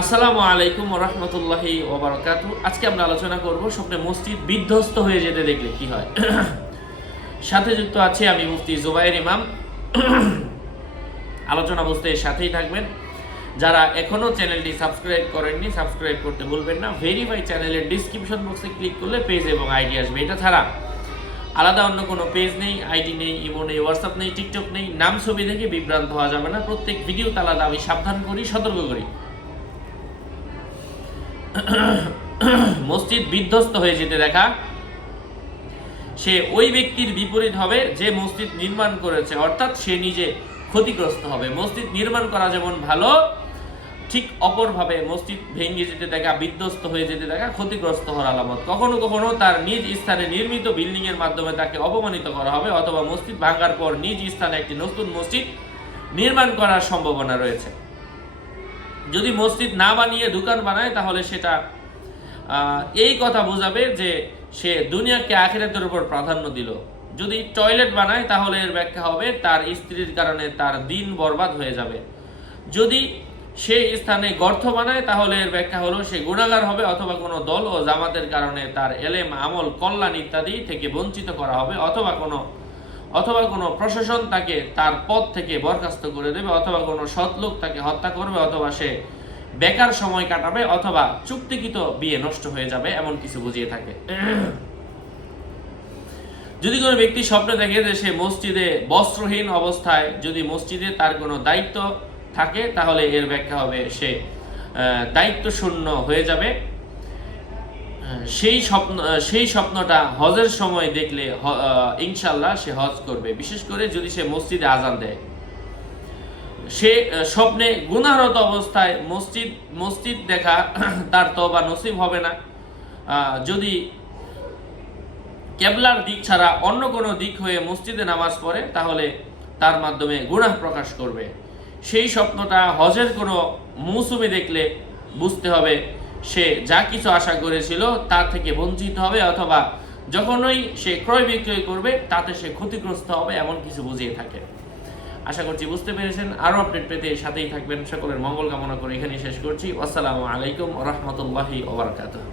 আসসালামু আলাইকুম ওয়া রাহমাতুল্লাহি ওয়া বারাকাতুহু। আজকে আমরা আলোচনা করব স্বপ্নে মসজিদ বিধ্বস্ত হয়ে যেতে দেখলে কি হয়। সাথে যুক্ত আছে আমি মুফতি জুবায়ের ইমাম। আলোচনা বুঝতে সাথেই থাকবেন। যারা এখনো চ্যানেলটি সাবস্ক্রাইব করেননি সাবস্ক্রাইব করতে ভুলবেন না। ভেরিফাই চ্যানেলের ডেসক্রিপশন বক্সে ক্লিক করলে পেজ এবং আইডি আসবে। এটা ছাড়া আলাদা অন্য কোনো পেজ নেই, আইডি নেই, ইমো নেই, হোয়াটসঅ্যাপ নেই, টিকটক নেই। নাম ছবি দেখে বিভ্রান্ত হওয়া যাবে না। প্রত্যেক ভিডিওতে আলাদা আমি সাবধান করি, সতর্ক করি। মসজিদ বিধ্বস্ত হয়ে যেতে দেখা সে ওই ব্যক্তির বিপরীত হবে যে মসজিদ নির্মাণ করেছে, অর্থাৎ সে নিজে ক্ষতিগ্রস্ত হবে। মসজিদ নির্মাণ করা যেমন ভালো, ঠিক অপরভাবে মসজিদ ভেঙে যেতে দেখা, বিধ্বস্ত হয়ে যেতে দেখা ক্ষতিগ্রস্ত হওয়ার আলামত। কখনো কখনো তার নিজ স্থানে নির্মিত বিল্ডিং এর মাধ্যমে তাকে অপমানিত করা হবে, অথবা মসজিদ ভাঙার পর নিজ স্থানে একটি নতুন মসজিদ নির্মাণ করার সম্ভাবনা রয়েছে। যদি মসজিদ না বানিয়ে দোকান বানায় তাহলে সেটা এই কথা বোঝাবে যে সে দুনিয়াকে আখিরাতের উপর প্রাধান্য দিল। যদি টয়লেট বানায় তাহলে এর ব্যাখ্যা হবে তার স্ত্রীর কারণে তার দিন বরবাদ হয়ে যাবে। যদি সে স্থানে গর্ত বানায় তাহলে এর ব্যাখ্যা হলো সে গুনাহগার হবে, অথবা কোনো দল ও জামাতের কারণে তার এলেম, আমল, কল্যাণ ইত্যাদি থেকে বঞ্চিত করা হবে, অথবা কোনো প্রশাসন তাকে তার পদ থেকে বরখাস্ত করে দেবে, অথবা কোনো সৎ লোক তাকে হত্যা করবে, অথবা সে বেকার সময় কাটাবে, অথবা চুক্তিকৃত বিয়ে নষ্ট হয়ে যাবে, এমন কিছু বুঝিয়ে থাকে। যদি কোনো ব্যক্তি স্বপ্নে দেখে যে সে মসজিদে বস্ত্রহীন অবস্থায়, যদি মসজিদে তার কোনো দায়িত্ব থাকে তাহলে এর ব্যাখ্যা হবে সে দায়িত্ব শূন্য হয়ে যাবে। সেই স্বপ্নটা হজের সময় দেখলে ইনশাল্লাহ সে হজ করবে। বিশেষ করে যদি সে মসজিদে আজান দেয়। সে স্বপ্নে গুনাহরত অবস্থায় মসজিদ দেখা তার তওবা নসিব হবে না। যদি কেবলার দিক ছাড়া অন্য কোনো দিক হয়ে মসজিদে নামাজ পড়ে তাহলে তার মাধ্যমে গুনাহ প্রকাশ করবে। সেই স্বপ্নটা হজের কোনো মৌসুমে দেখলে বুঝতে হবে সে যা কিছু আশা করেছিল তার থেকে বঞ্চিত হবে, অথবা যখনই সে ক্রয় বিক্রয় করবে তাতে সে ক্ষতিগ্রস্ত হবে, এমন কিছু বুঝিয়ে থাকে। আশা করছি বুঝতে পেরেছেন। আরও আপডেট পেতে সাথেই থাকবেন। সকলের মঙ্গল কামনা করে এখানেই শেষ করছি। আসসালামু আলাইকুম ওয়া রাহমাতুল্লাহি ওয়া বারাকাতুহু।